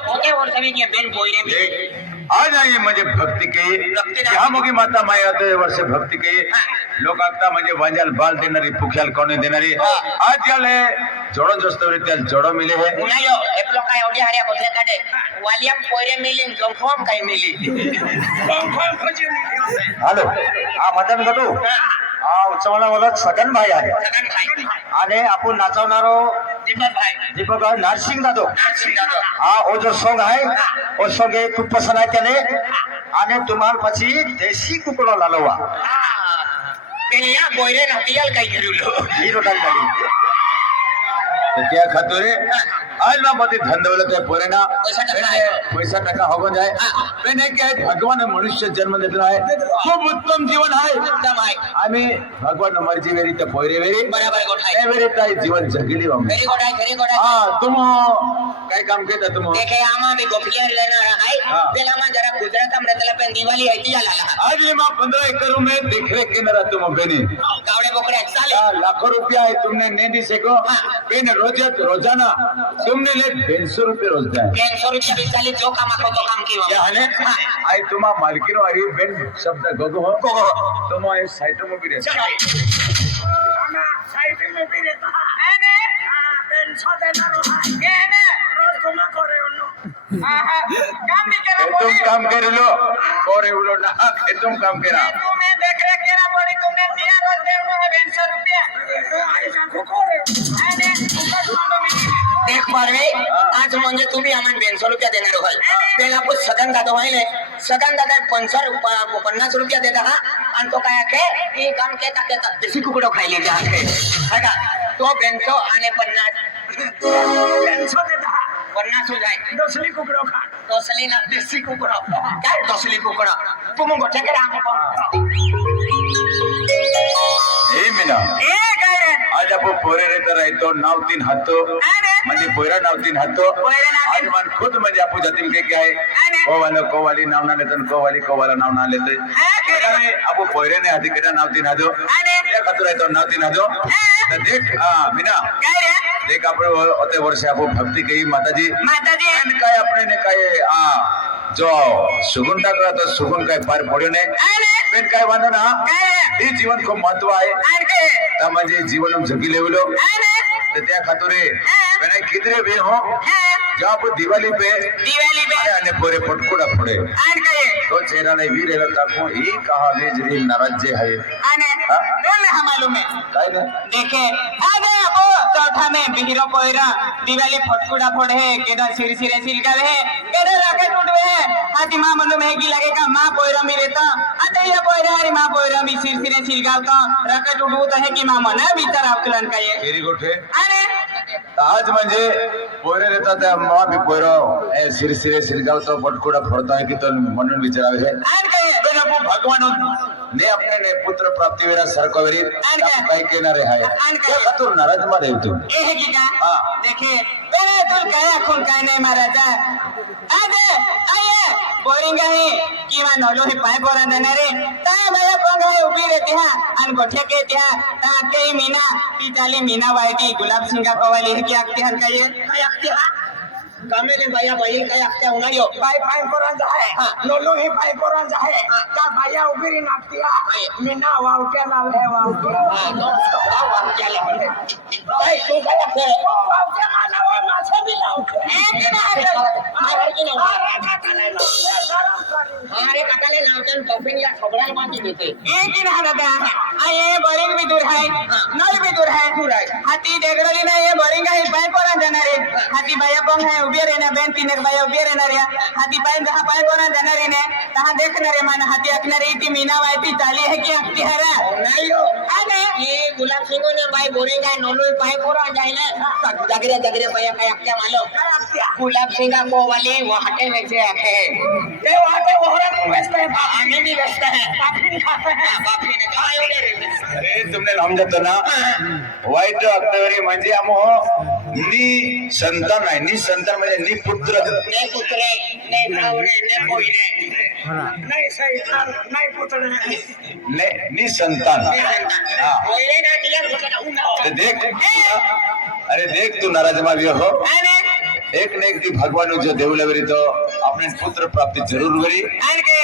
होते और सभी के बेन कोयरे भी आज आई म्हणजे भक्ती के ह्या मोगी माता माया ते वर्ष भक्ती के लोक आता म्हणजे वांजाल बाल देणारी पुख्याल कोणी देणारी आज याले जोडो जस्तवरी त्याल जोडो मिले है उनायो एपलो काय ओडी हारिया बसले काढे वालियम कोयरे मिली जोंफोम काय मिली जोंफोम खोजी मिली हॅलो हा मदन गटू हा उत्सवाला बोलत सगन भाई आहे सगन भाई आणि आपण नाचवणारो दीपक नरसिंग दादो हा ओ जो सॉन्ग आहे ओ सॉन्ग खूप पसंद आहे त्याने आणि तुम्हाला પછી देशी कुकडो लालवा पेलिया कोयरे नतियल काय करूलो हीरो डाल गाडी त्या खातोरे आज ना मते धन दौलत है पोरे ना पैसा टका हो जाए मैंने क्या है भगवान मनुष्य जन्म देता है खूब उत्तम जीवन है एकदम आहे आम्ही भगवान मर्जी वेरी ते पोरे वेरी बराबर गोठाई ए वेरी ताई जीवन जगली हम वेरी गोठाई हां तुम काय काम केता तुम देखे आमा भी गोपिया लेना है पेला मा जरा गुजरात में रहतला पे दिवाली है तिया लाला आज ले मा 15 एकड़ में देख रेख के नरा तुम बेनी गावड़े बोकड़े चाले लाखों रुपया है तुमने नहीं दी सको बेन रोजाना तुमने ले 250 रुपये रोज जाए 200 रुपया भी चाली जो काम को तो काम की क्या है आई तुम मालकिन वाली बेन शब्द गोगो हो तुम इस साइट में भी रहते आमा साइड में भी रहता है ने हां बेन देना रो है ने रोज तुम करे उनो काम भी करा तुम काम कर लो और एवलो ना तुम काम करा तुम्हें देख रे केरा पड़ी तुमने दिया रोज देनो है 200 रुपया आई जा को करे ने देख मारवे आज म्हणजे तुम्ही आम्हाला 200 रुपया देणार होय पेला को सगन दादा व्हायले सगन दादा 50 रुपया देता हा आणि तो काय के हे काम के का देशी कुकडो खायले जा के बघा तो 200 आणि 50 देता 50 हो जाए दोसली कुकडो खा दोसली ना देशी कुकडो काय दोसली कुकडो तुम गोठे करा ए मीना ए काय रे आज आपण पोरे रे तर तो नाव तीन हातो म्हणजे पोरा नाव तीन हातो आज मन खुद म्हणजे आपण जातील के क्या है कोवाली नाव ना लेतन कोवाला नाव ना लेते अरे आपण पोरे ने आधी केटा नाव तीन हातो या खातर आहे तो नाव तीन हातो तर देख मीना काय रे देख आपण होते वर्ष आपण भक्ती कही माताजी माताजी काय આપણે ને काय जो सुगुन टाकला तो सुगुन काय पार पड्यो ने बेन काय वांधो ना हे जीवन खूप महत्व आहे म्हणजे जीवन जगी लेवलो तो त्या खातुरे मैंने किधरे भी हो जब आप दिवाली पे आने पूरे पटकुड़ा फोड़े तो चेहरा ने वीर रहता को ही कहा वे जरी नाराज है आने बोल हम मालूम है काय ना देखे आगे वो चौथा में बिहिरो कोयरा दिवाली फटकुड़ा फोड़े है केदा सिर सिरे सिलकर है केदा राके टूटवे है हाथी मां मनो में की लगेगा मां कोयरा में रहता आते ये कोयरा हरी मां कोयरा भी सिर सिरे सिलगावता राके टूटू तो है कि मां मना भीतर आपलन का ये केरी गोठे अरे आज म्हणजे पोरे रहता त्या मां भी पोरो ए सिर सिरे सिलगाव तो पटकुड़ा फोड़ता है कि तो मनन विचारावे है आन कहे बेन आपको भगवान ने अपने ने पुत्र प्राप्ति वेरा सरकवेरी काय केना रे है क्या खातर नाराज मा रहतो ए है की का हां देखे तेरे दुल काया खून काय नाही महाराजा आगे आये बोरिंग आहे किंवा नलो हे पाय पोरा देणारे काय मला पंग आहे उभी रहते हा आणि गोठ्या के त्या ता के मीना ती चाली मीना वायती गुलाब सिंगा कवाली है की आखते हर काय आखते हा कामेने बाया बाई काय आखते उनाडियो पाय पाय पोरा जाय नलो हे पाय पोरा जाय का बाया उभी रे नापतिया मीना वावट्या लावले वावट्या वावट्या लावले काय तू काय आखते वावट्या मानावा माछा भी लावते अरे काकाले लावते टोपिंगला खबराल माती देते एक ना दादा ये बोरिंग भी दूर है नल भी दूर है हाथी डेगड़ली में ये बोरिंग है पाय पोरा जाणार रे हाथी बाया पंग है उभी रहना बेन तीन बाया उभी रहणार रे हाथी पाय जहां पाय पोरा जाणार रे ने तहां देखणार रे मन हाथी आखणार रे ती मीना वायती चाली है की आखती हरा नाही हो आगे ये गुलाब सिंह ने बाय बोरिंग है नलो पाय पोरा जाय ना जगरे पाया काय आखत्या मालो काय आखत्या गुलाब सिंह को वाले वाटे में से आखे ते वाटे वहरा तो व्यस्त है आगे भी व्यस्त है बापी ने कहा अरे तुमने समजत ना वाईट अक्तवरी म्हणजे आमो नी संतान आहे नी संतान म्हणजे नी पुत्र ने पुत्रे ने भावने ने कोईने नहीं सैतान नहीं पुत्र ने नी संतान हां कोईने ना किया पुत्र देख अरे देख तू नाराज मा भी हो एक ने एक दी भगवान जो देवले वरी तो अपने पुत्र प्राप्ति जरूर वरी आणि के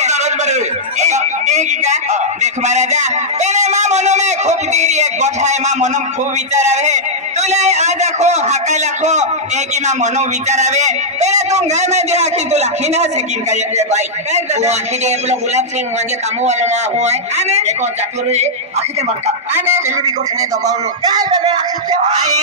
एक का देख महाराजा तेने मा मनो में खूब देरी एक गोठा है मा मनो खूब विचार आवे तुला आज आखो हाकाय लाखो एक मा मनो विचार आवे तेने तू घर में दिया की तुला खिना सकीन का ये भाई काय वो आखी दे आपलं गुलाब सिंग म्हणजे कामवाला मा हो आहे आणि एक चातुर आहे आखी ते म्हणता आणि त्याला बी कोठने दबावनो काय बघा आखी ते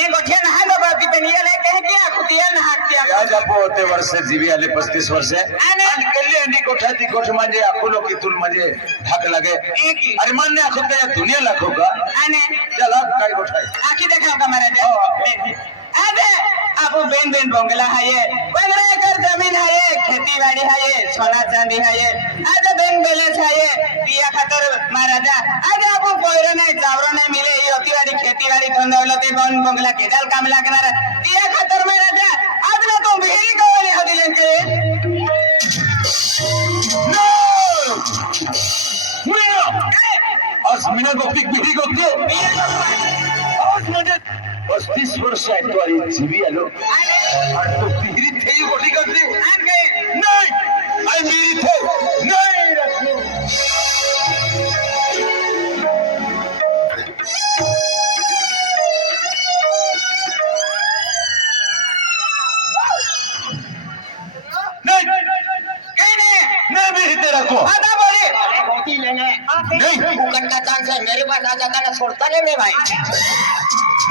ये गोठे ना बाबा पितनिया ले कह के आखुतिया ना हात्या आज आपो होते वर्ष जीवी आले 35 वर्ष आणि केले अंडी कोठा ती गोठ म्हणजे अकोलो की तुल म्हणजे ढाक लागे अरे मान्य आखो त्या दुनिया लाखो का आणि चला काय गोठा आखी देखा का महाराजा अरे आपू बेन बेन बंगला है ये 15 एकड़ जमीन है ये खेती बाड़ी है ये सोना चांदी है ये आज बैंक बैलेंस है ये पिया खातर महाराजा आज आपू पोयरो नहीं चावरो नहीं मिले ये होती वाली खेती बाड़ी धन दौलत बन बंगला के डाल काम लागणार पिया खातर महाराजा आज ना तुम बिहरी गवाले हो दिले के आज मीना गोपिक बिही गोपतो आज म्हणजे 35 वर्ष आहे तो आणि जीवी आलो आणि तो बिहरी थेई गोटी करते नाही आणि बिहरी थे नाही रखलो नहीं बिहरी ते रखो आता बोले होती लेने नहीं उकट्टा चांस है मेरे पास आ जाता ना छोड़ता नहीं मैं भाई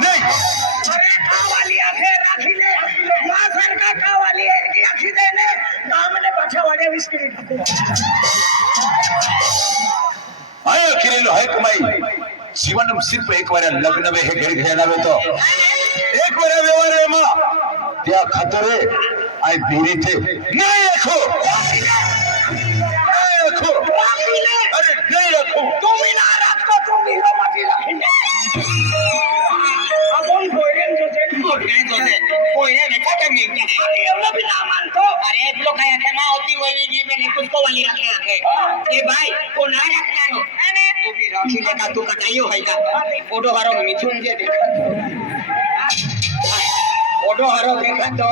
नहीं अरे कावाली आखे राखी ले मां सर का कावाली है की आखी देने दामने पाछा वाडे विस्किरी आया किरेलो है कमाई जीवन सिर्फ एक बार लग्न में हे घरी घेणावे तो एक बार व्यवहार आहे मा त्या खातरे आय बिहरी थे नहीं रखो अरे नहीं रखो तुम्ही ना रखतो तुम्ही रो माटी रखिले आपण पोयरेन जोते पोयरे ने का मी अरे एवढं भी ना मानतो अरे एक लोग आया थे माँ होती वाली जी मैंने कुछ को वाली रखे आखे ये भाई को ना रखना नो अरे तू भी राखी लेका तू कटाइयो है का ओडो हारो मिथुन जे देखा ओडो हारो देखा तो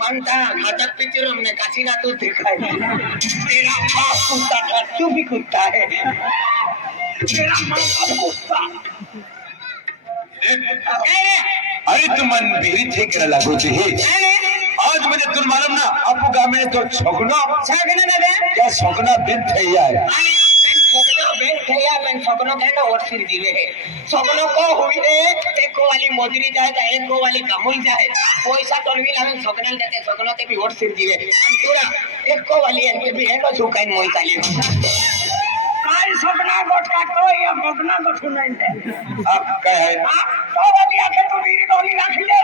मनता घातक पिक्चर हमने काशी ना तू दिखाई तेरा बाप कुत्ता था तू भी कुत्ता है तेरा मन का कुत्ता अरे तुम मन बिहरी थे कर लागो थे आज मुझे तुम मालूम ना आपको गांव में तो छगनो छगना ना दे क्या छगना दिन थैया है छगनो बैंक थैया बैंक छगनो कहना और सिर दिवे है छगनो को हुई रे एक को वाली मोजरी जाए तो एक को वाली कमुल जाए पैसा तो भी लावे छगनल देते छगनो ते भी और सिर दिवे अंतुरा एक को वाली इनके भी है तो झुकाई मोई काली काय सपना गोट काटतो या बगना गोट नाही दे अब क्या है तो वाली आखे तो वीरी डोली राखिले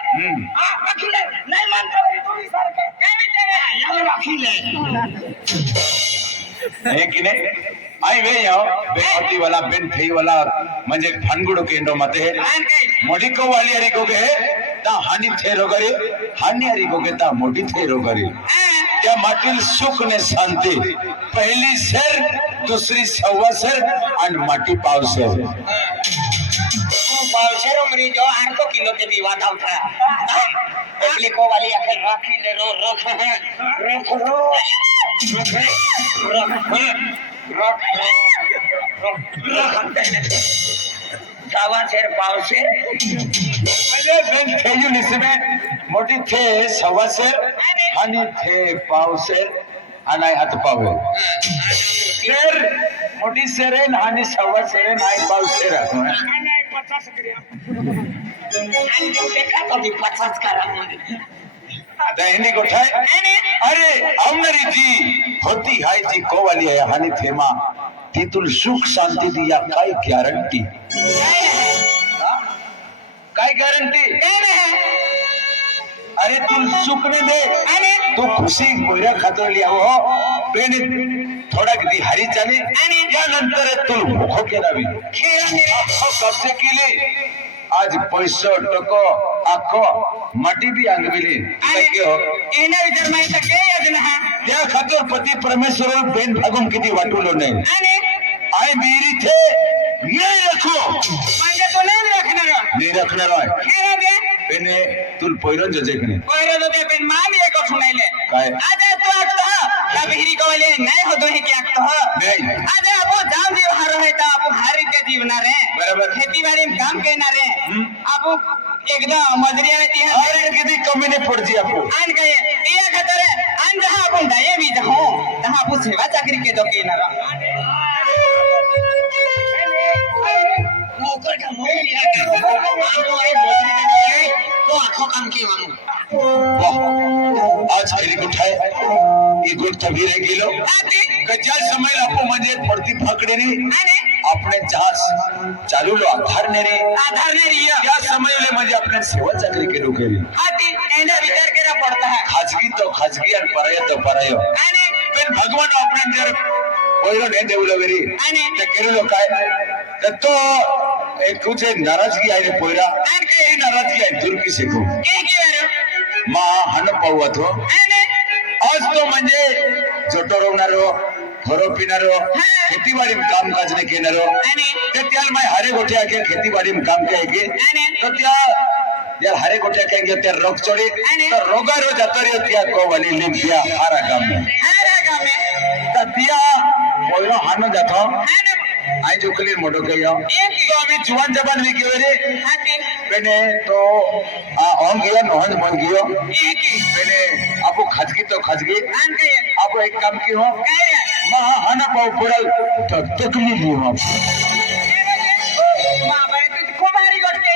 राखिले नाही मानतो तुम्ही सारखे काय विचारे याला राखिले है कि नहीं आई वे यो बेटी वाला बिन थई वाला म्हणजे फनगुडो केंडो मते मोडी को वाली हरी को के ता हानि थे रोगरे हानि हरी को के ता मोडी थे रोगरे त्या माटील सुख ने शांति पहली सर दूसरी सवा सर आणि माटी पाव सर पावशेरो मरी जो 800 किलो के भी वाता उठा एकली को वाली आखे राखी ले रो सवा शेर पाव शेर पहले बेन थेयु निसबे मोटी थे सवा सर हानि थे पाव सर अनाय हात पाव सर मोटी सरे हानि सवा सरे नाय पाव सर नाही 50 ग्रॅम आणि तू देखा तो भी 50 करा मुझे आता हिंदी गोठाय अरे अमनरी जी होती हाय जी कोवाली है हानि थेमा तितुल सुख शांति दिया काय गॅरंटी काय गॅरंटी अरे तू सुख ने दे तू खुशी कोयरा खातर लिया हो पेन थोडा किती हरी चाली या नंतर तू मुखो केलावी कब्जे केले आज पैसो टको आखो माटी भी अंगविली हो एना विचार माहिती के योजना त्या खातर पती परमेश्वर बेन भागून किती वाटवलो नाही आणि आय बिरी थे नहीं रखो म्हणजे तो नाही रखणार नहीं रखणार आहे हे रे बेने तुल पोइरन जजेकने पहिरो तो ते पेन मान एक सुनाइले काय आजे तो आक्तो का बिहरी कोले नहीं हो दोही के आक्तो नहीं आजे आपो जाम जीव हारो है ता आपो हारी के जीवना रे बराबर खेती बाड़ी में काम के ना रे आपो एकदम मजरिया में तिहा अरे कितनी कमी ने पड़ जी आपको आन के ये खतरे आन जहां आपो दाये भी जहो तहां आपो सेवा चाकरी के दो के ना नौकर का मोह लिया के आमो ए मजरी में नहीं है तो आखो काम की मामू वाह आज खेली गुठाय ये गुट तभी रह गेलो आते गज्जल समय आपको म्हणजे पडती फाकडे रे आने આપણે જહાજ ચાલુ લો આધાર ને રે आधार ने रिया त्या समय ले म्हणजे આપણે સેવા ચાકરી केलो केली आती एना विचार करा पड़ता है ખાજગી તો ખાજગી અને પરાયો તો પરાયો आने પણ ભગવાન આપણે જર ઓઈલો ને દેવલો વેરી आने તે કેરેલો काय તો એક તુજે નારાજગી આઈને પોયરા आन के એ નારાજગી આઈ દૂર की શકું के वारो માં હન પાવવા તો आने आज तो म्हणजे जोटो रोवणारो घरो पिणारो खेतीबाड़ी में काम काज ने केनारो आने ते त्याल मैं हारे गोटिया के खेतीबाड़ी में काम के के आने तो त्या यार हारे गोटिया के त्या रोग चोरी तो रोगारो जातरियो त्या को वाली लिम त्या हारा काम में हारा गाँव में तो त्या ओइरो हानो जातो आने आई जो कली मोटो कयो एक तो अभी जुवान जबान भी के रे आती बेने तो आ ओंग गया नोहन बन गयो एक बेने आपको खाजगी तो खाजगी आन के आपको एक काम की हो काय रे मां हाना पाव पुरल तो तकलीफ हो मां भाई तू खूब हारी गोट के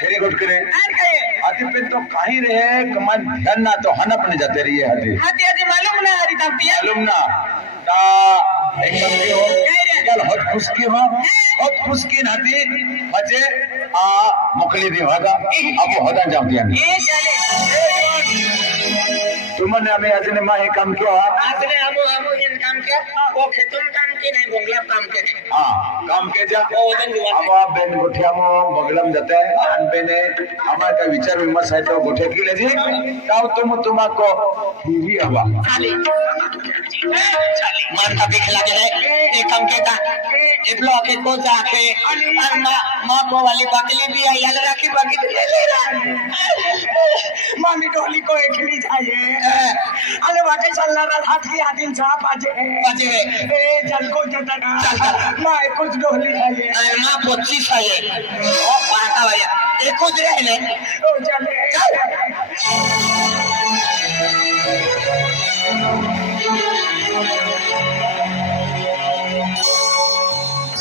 फेरी गोट करे आन के आदि पे तो कहीं रहे कमान ध्यान ना तो हन अपने जाते रहिए हाथी हाथी आज मालूम ना हरी तब पिया मालूम ना ता एक काम की हो चल हट खुशकी हो हट खुशकी नाती बचे आ मुखली दी होगा अब होदा जाम दिया ए चले तुमने हमें आज ने मां एक काम किया आपने हमो इन काम के वो खेतुम काम की नहीं बंगला काम के हां काम के जा ओ वदन जुवा अब आप बेन गोठिया मो बगलम जाते हैं अन बेने हमारा का विचार विमर्श है तो गोठे की ले जी ताऊ तुमको ही हवा खाली मन का बिख लगे है एक काम के ता इतलो के को जाके और मां को वाली बकली भी है याल राखी बकली ले ले रहा मामी डोली को एकली जाए अरे वाके चलना रहा हाथ की आदिन सा पाजे बजे ए जल को जटा मां कुछ डोली जाए मां 25 है ओ पाता भैया एक कुछ रहे ओ चले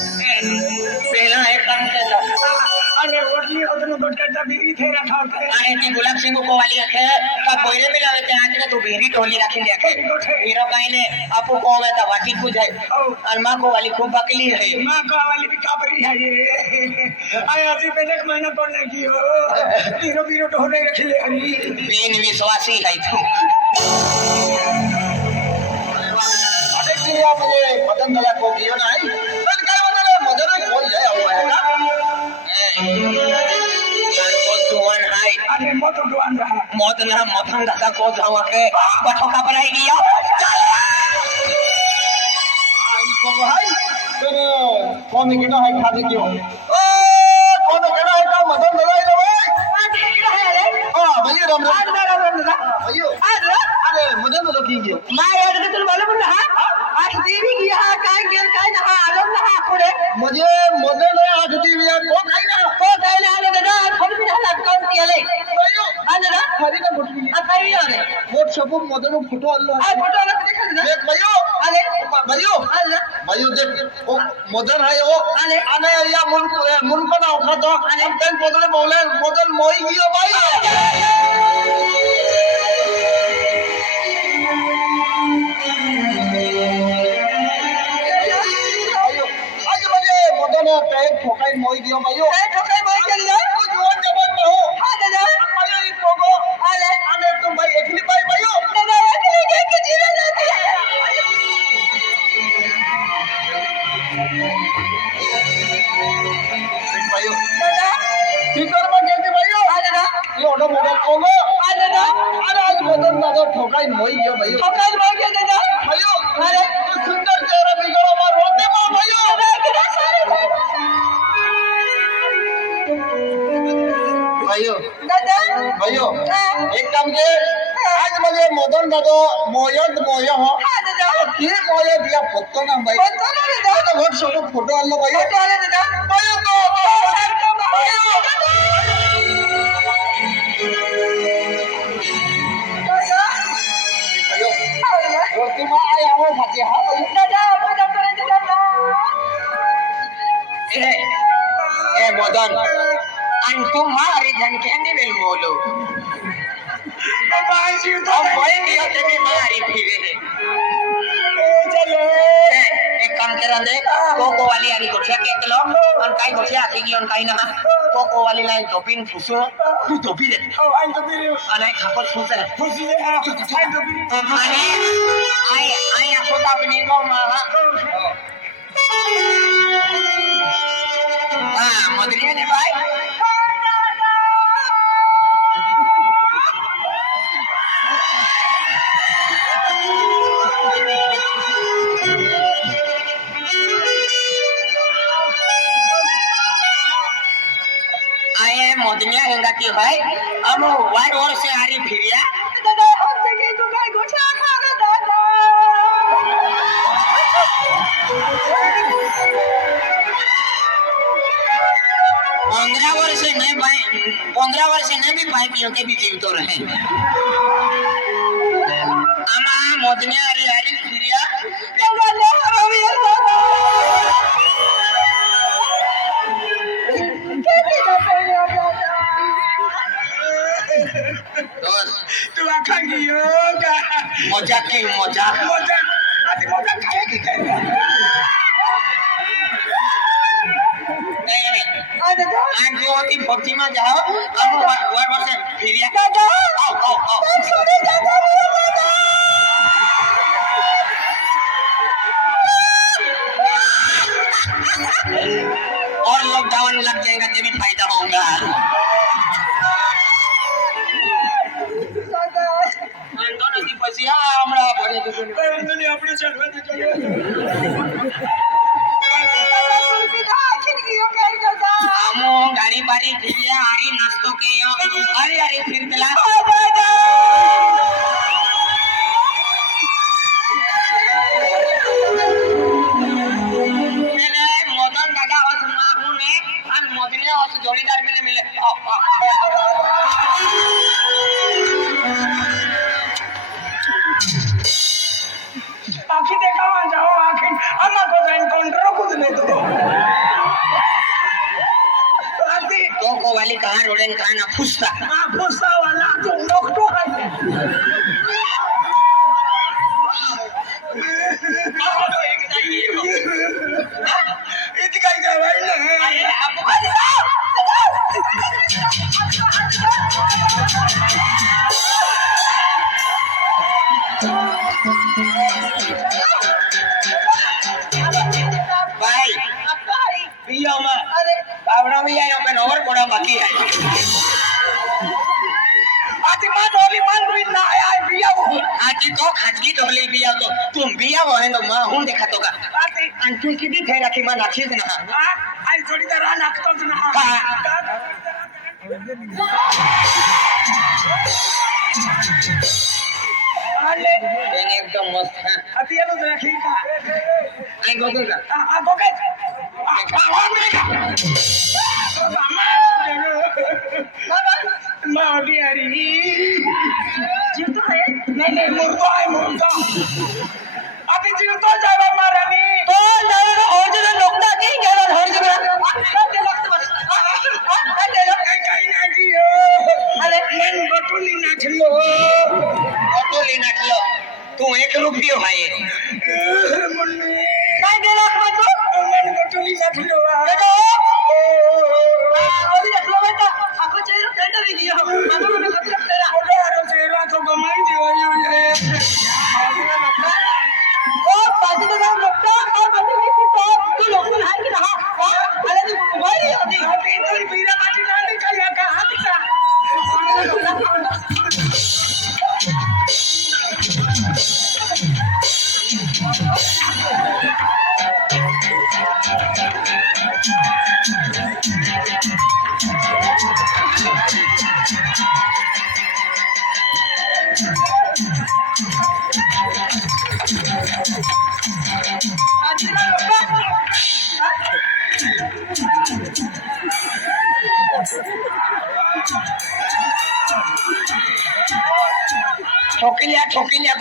पहला एक काम के था अरे ओटली ओतनो गोटका बीरी थे रखा होता है आए ती गुलाब सिंह को वाली रखे का कोयरे में लावे ते आज ने तू बेरी टोली रखी ले के हीरो काईने आपको को में ता वाटी कुछ है और मां को वाली खूब बकली है मां को वाली भी काबरी है ये आए अभी पहले एक महीना कौन नहीं कियो बीरो बीरो ढोले रख ले हरी बेन विश्वासी है तू अरे क्रिया मुझे मदन दला को गियो ना आई पर काय बदले मदन कोई जाए हुआ है ना को जुआन है अरे मोटो दुआन रहा मौत ना मथन दादा को जावा के बठो का पराई गया आई को भाई तेरे कौन किना है खाने क्यों ओ कौन किना है का मदन दला है हां भैया राम भैया अरे मदन दला की गयो मां यार के तुम मालूम ना आज देवी गया काय गेल काय ना आलम ना खोरे मुझे मदन आज टीवी को खाई ना को काय ना आले दादा खोल भी ना कौन कियाले भैया आ दादा हरी का गुटली आ काय यार वोट सब मदन फोटो अल्लाह आ फोटो वाला देखा ना देख भैया आले भैया आले भैया देख वो मदन है वो आने या मुन को ना उठा तो आने पेन बदले बोले मदन मोई गयो भाई आज बजे मदन पेन ठोकाई मोई गयो भाई ए ठोकाई मोई के दादा तू जुआन जवान में हो हां दादा भाई ई पोगो आले आने तुम भाई एकली भाई भाई दादा अकेले के जीवन जाती है भाई दादा स्पीकर में कहते भाई आ दादा ये ओडो मोबाइल पोगो आ दादा अरे आज मदन दादा ठोकाई मोई गयो भाई ठोकाई मोई के दादा भाई अरे तू सुंदर चेहरा बिगड़ो मार रोते मां भाई दादा कितना सारे भाई दादा भाइयों एक काम के आज मुझे मदन दादा मोयत मोय हो ये मोय दिया फोटो ना भाई तो बहुत छोटो फोटो आलो भाई भाइयों रोटी में आया हो खाते हाँ ए मदन आणि तू मारी झनक्यांनी वेल मोलो अब भाई दिया ते भी मारी फिरे एक काम करा दे कोको वाली आनी गोठिया के केलो अन काई गोठिया आती की अन काई ना कोको वाली लाइन टोपिन फुसो तू टोपी दे अने खापत फुसे अने आई aku tapi nih kau mah modelnya nih baik modelnya enggak tiap baik kamu war se hari firia पंद्रह वर्ष नहीं भी पाइप के भी जीवित रहे आमा मोदनिया हरी हरी फिरिया तू आखा गियो का मजाक की मजाक आज मजाक खाए की आज जो होती फोर्टी में जाओ अब वर से फिरिया आओ और लॉकडाउन लग जाएगा तो भी फायदा होगा नदी पसिया हमरा भरे तो अपने चढ़वा हमो गाड़ी बारी फिरिया हरी नास्तो के यो हरी फिरतला मैंने मदन दादा हस माहू ने और मदनिया हस जोड़ीदार में मिले आखिर देखा वहां जाओ आखिर अन्ना को एनकाउंटर कुछ नहीं तो वाली कहाँ रोडेन कहाँ ना फुसता फुसा वाला तो लोग तो है इतका जवान नहीं भाई पियो में बावड़ा भी आया पे नवर कोड़ा बाकी है आती मां डोली मान रुई ना आया पिया वो आती तो खाजगी ढोली बिया तो तुम बिया वो है तो मां हूं देखा तो का आती अंतु की भी फेरा की मां नाखी ना आई थोड़ी देर आ नाखतो ना आले एकदम मस्त है आती ये लोग रखी का आई गोगल का आ गोगे खावा मेरा मारी अरे जीव तो है नहीं मुर्गा है मुर्गा अभी जीव तो जावा मारानी तो जावा और जने लोकता की गेला धर जबरा ते वक्त बस ते लोग कहीं ना कियो अरे मन बटुली ना खलो तू 1 रुपयो भाई मुन्नी काय गेला मत मन बटुली ना खलो बेटो अभी देख लो बेटा आपको चाहिए बेटा भी दियो मानो में लग तेरा ओडा चेहरा तो गमाई दियो ये ओ पाजी तो नाम लगता और बंदे भी तो तू लोग है कि ना अरे तू भाई अभी तो मीरा पाजी ना निकल का हाथ का ठोकिल्या ठोकिल्या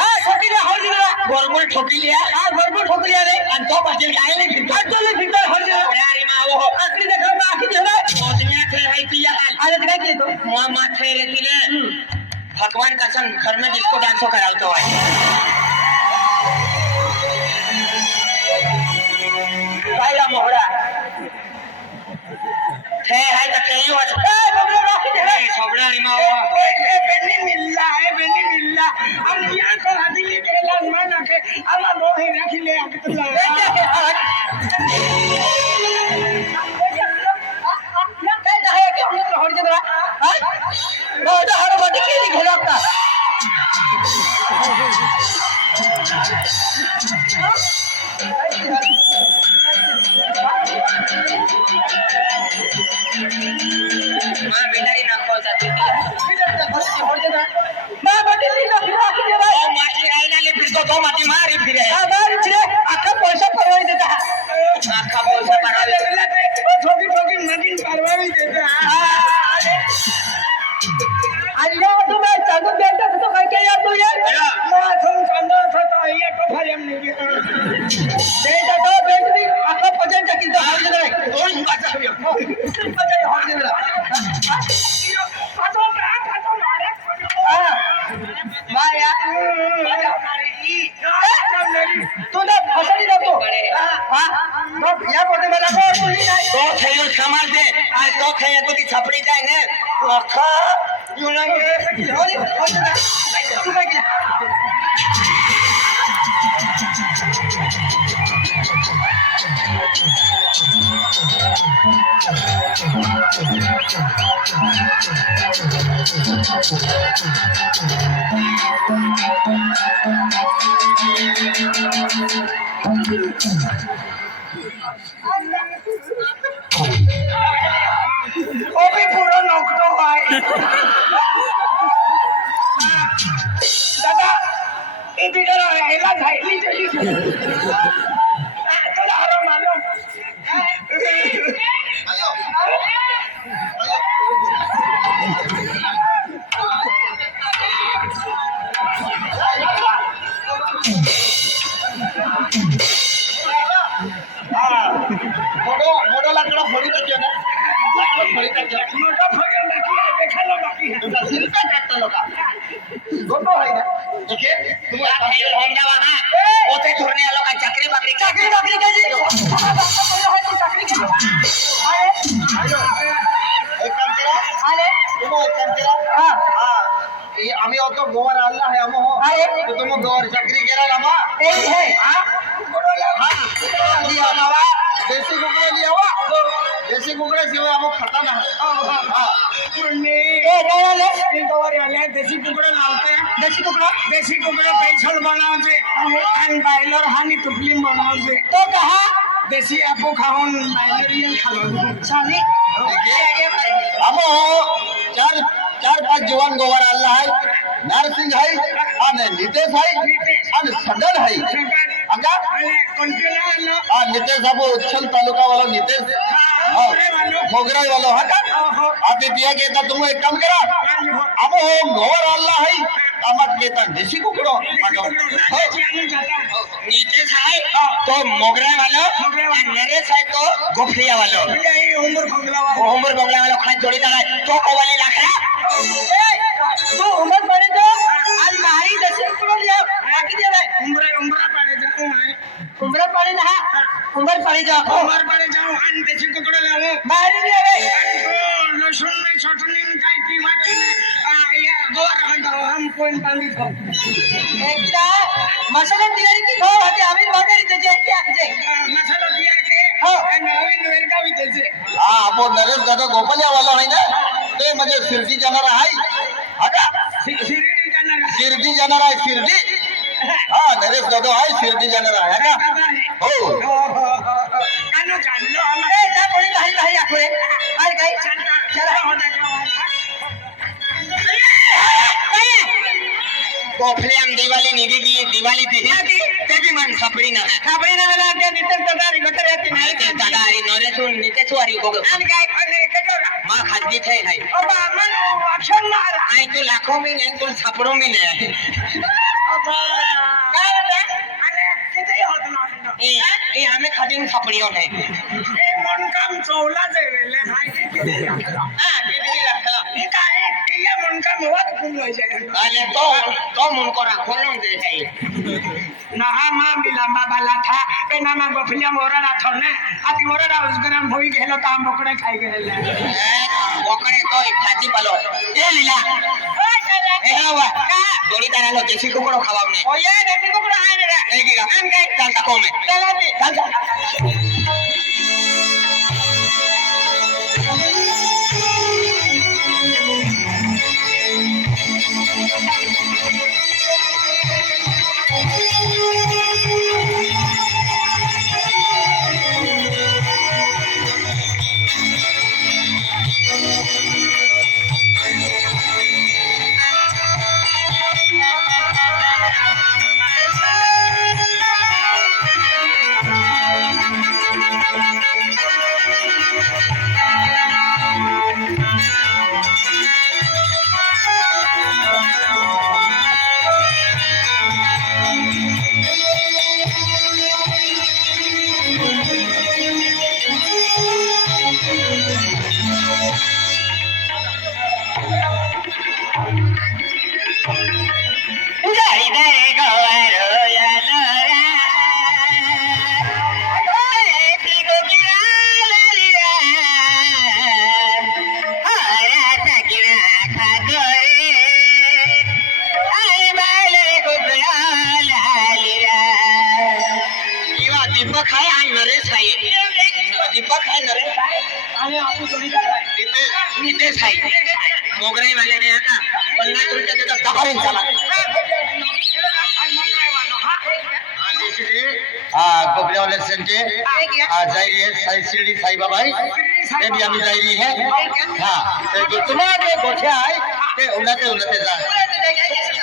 बरोबर ठोकिल्या बरोबर ठोकल्या रे आणि तो पाटील काय नाही फिरतो अरे मावो आकडी देखा बाकी जरा मोदल्या खेळ आहे तुझ्या हाल अरे काय केलं तो माथे रे तिने भगवान कसम घर में डिस्को डांसो करावतो है बायला मोहरा थे है तो केयू है बबला बाकी जरा सोबड़ा रे मावो बेनी मिल्ला हम यहाँ को आदमी के लाल माना के अल्लाह मोहे रखी ले अकतला छपड़ी जाए ने भी पूरा नौकरो है दादा इधर हेला झाइली चली थोड़ा हरो मालूम मोटो लकड़ा फोड़ी कर दिया ना फोड़ी कर दिया मोटो फोड़ी बाकी है देखा लो बाकी है तो सिर पे काटता लोगा गोटो है ना ओके तुम यार है होंडा वहां ओते धरने वालों का चक्री बकरी का जी चक्री अरे एक काम करा अरे तुम एक काम करा हां ये आम्ही होतो गोवर आल्ला है हम हो तो तुम गोवर चक्री केला लामा ए है हां हां लिया लावा देसी कुकड़े लिया हुआ देसी कुकड़े सिवाय हम खाता ना हां ए काय ले इन गोवर वाले देसी कुकड़े लावते हैं देसी कुकड़े पैसल बनावते आणि बायलर हानी टुपली बनावते तो कहा देसी आपो खाऊन बायलर ये खालो चाली हम चार पाच जवान गोवर आल्ला है नरसिंह है आणि नितेश है आणि सदन है अंगा कोणतेला नितेश बाबू उच्छल तालुका वाला नितेश मोगराई वाला हा का आते दिया घेता तुम एक काम करा अब हो गोवर आल्ला है आमक घेता देशी कुकड़ो नितेश है तो मोगराई वाला और नरेश है तो गोफरिया वाला उमर बंगला वाला खान जोड़ी दाड़ा तो कोवाले लाखड़ा तो उमर पड़े तो आज मारी देशी कुकड़ो लिया बाकी दे भाई उमरा पड़े जाऊं है उमरा पड़े ना उमर पड़े जाओ आणि देशी कुकड़ो लावे बाहर ले भाई लहसुन में चटनी में काय की वाटी में या गोर हम कोण पानी खो एकदा मसाला तयारी की खो आते आम्ही वगैरे त्याचे क्या जे मसाला तयार के हो आणि आम्ही वेरका भी त्याचे आपण नरेश दादा गोपालिया वाला है ना ते म्हणजे शिर्डी जाणार आहे आता शिर्डी जाणार आहे शिर्डी हाँ नरेश दादा है शिर्डी जाणार आहे का हो कानो जानलो हमारे जा कोणी भाई आखोरे अरे काय चला हो जा गोफल्याम दिवाळी निघी गेली दिवाळी दिली ते बी मन सापडी ना मला त्या नितेश दादारी गटर येते नाही ते दादारी नरेतून नितेश वारी गोग आणि काय मा खाजगी थे नाही अबा मन ऑप्शन मारा आई तू लाखो में नहीं तू सापडो में नहीं काय रे अरे किती होत ना ए आम्ही खादीन सापडियो नाही ए मन काम चौला जेवेले हाय किती किती लागला हे काय ये मन काम होत कोण होय अरे तो मन को राखो न दे है ना मा बिलांबा बाला था पे ना मा गोफलिया मोरा ना थने आती मोरा ना उसगरम होई गेलो काम बोकडे खाई गेले बोकडे तो खाती पालो ए लीला ए हवा दोडी तारालो देशी कुकड़ो खावावने ओ ये देशी कुकड़ो आए रे ए गिरा आन काय चलता कोमे चल दीपक है आणि नरेश आहे दीपक है नरेश आहे आणि आपण जोडीदार आहे नितेश आहे मोगरे वाले ने आता 50 रुपये देता कबारीन चला गोपलिया वाले सेंटे जाई रही है साई शिरडी साई बाबा ये भी हमें जाई रही है हाँ तो जो तुम्हारे गोठे आए ते उन्नते उन्नते जा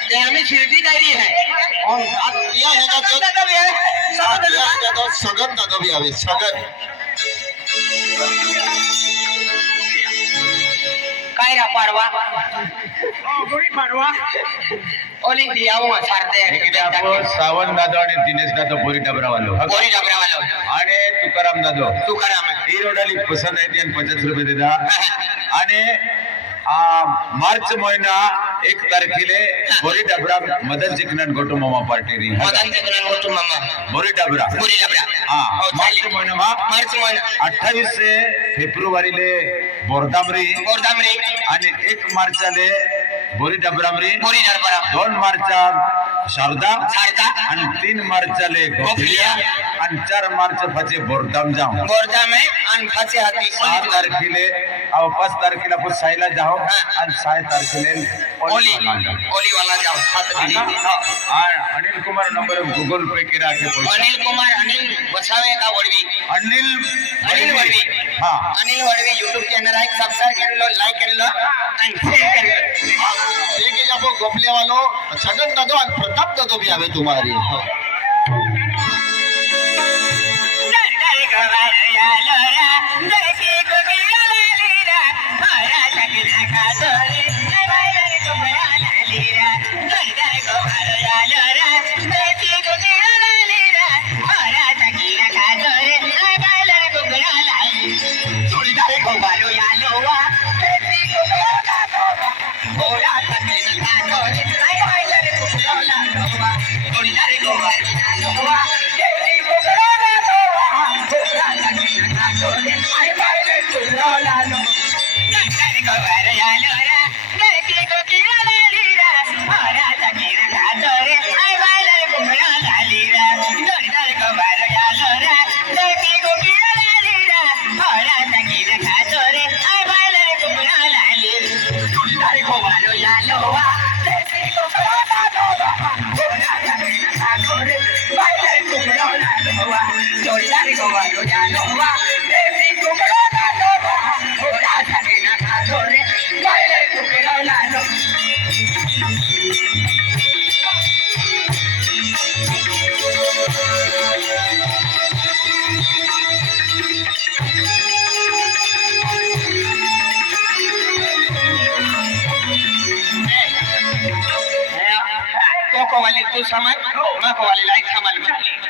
ते हमें शिरडी जाई रही है और यह है जो सगन दादो भी आवे सगन काय रा पाडवा गुडी पाडवा ओली दियावो सारते इकडे आपण सावंत दादो आणि दिनेश दादो बोरी डबरावालो बोरी डबरावालो आणि तुकाराम दादो तुकाराम ही रोडाली पसंत आहे आणि 50 रुपये देता आणि मार्च महिना 1 तारखेले बोरी डबरा मदन चिकनन गोटू मामा पार्टी री मदन चिकनन गोटू मामा बोरी डबरा हाँ मार्च महीना 28 से फेब्रुवारी ले बोरदामरी आणि 1 मार्चले बोरी डबरामरी 2 मार्च शारदा आणि 3 मार्चले गोफलिया आणि 4 मार्च फचे बोरदाम जाऊ बोरदामे आणि फचे हाती 7 तारखेले और 5 तारखेला पुस सायला जाओ आणि 6 तारखेले ओली वाला जाओ 7 तारीख अनिल कुमार नंबर गूगल पे की राखे अनिल बसावे का वडवी अनिल वडवी हाँ अनिल वडवी YouTube चैनल आहे सब्सक्राइब केलो लाइक केलो आणि शेअर केलो ठीक है जब गोपलिया वालो सगन दादो और प्रताप दादो भी आवे तुम्हारी तू समाज माको वाली लाइट संभाल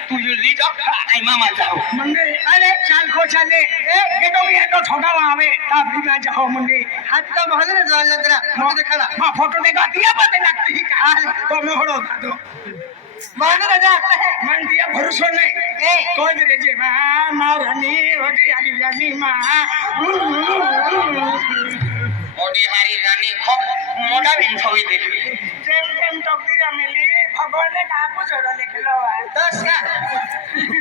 तू जल्दी जा आई मामा जाओ मुन्ने अरे चाल को चले ये तो छोटा आवे तभी मैं जाओ मुन्ने हाथ तो महल में जान लग रहा फोटो दिखाना मां फोटो देखा दिया पता लगती का तो मोहरो दो माने राजा है मन दिया भरोसा नहीं कोई रे जे मां रानी होती आली रानी मां मोदी हारी रानी खूब मोटा बिन छोई दे जेम जेम टोकरी मिली भगवान ने कहा को छोड़ निकलो तो क्या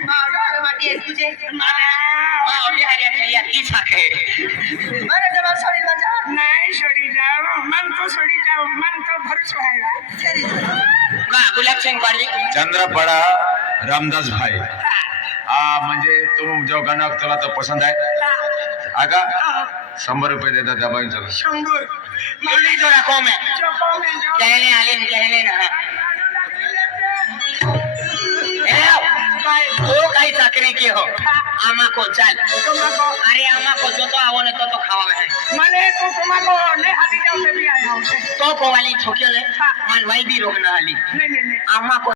मां माटी तुझे मां मोदी हारी खैया की छाके माने जब छोड़ी ना जा नहीं छोड़ी जाओ मन तो भरोसा है का गुलाब सिंह पाडवी चंद्रपड़ा रामदास भाई म्हणजे तुम जो गाना तुला तो पसंद आहे आगा 100 रुपये देता त्या बाई चला शंभर मुरली जोड़ा कौम है जो कौन है जो कहले ना तो काही चाकरी की हो आमा को चल तुमको अरे आमा को जो तो आवो ने तो खावा है मने तो तुमको ले हाथी जाओ से भी आया हूं तो को वाली छोकियो ने मन वाई भी रोकना वाली नहीं आमा को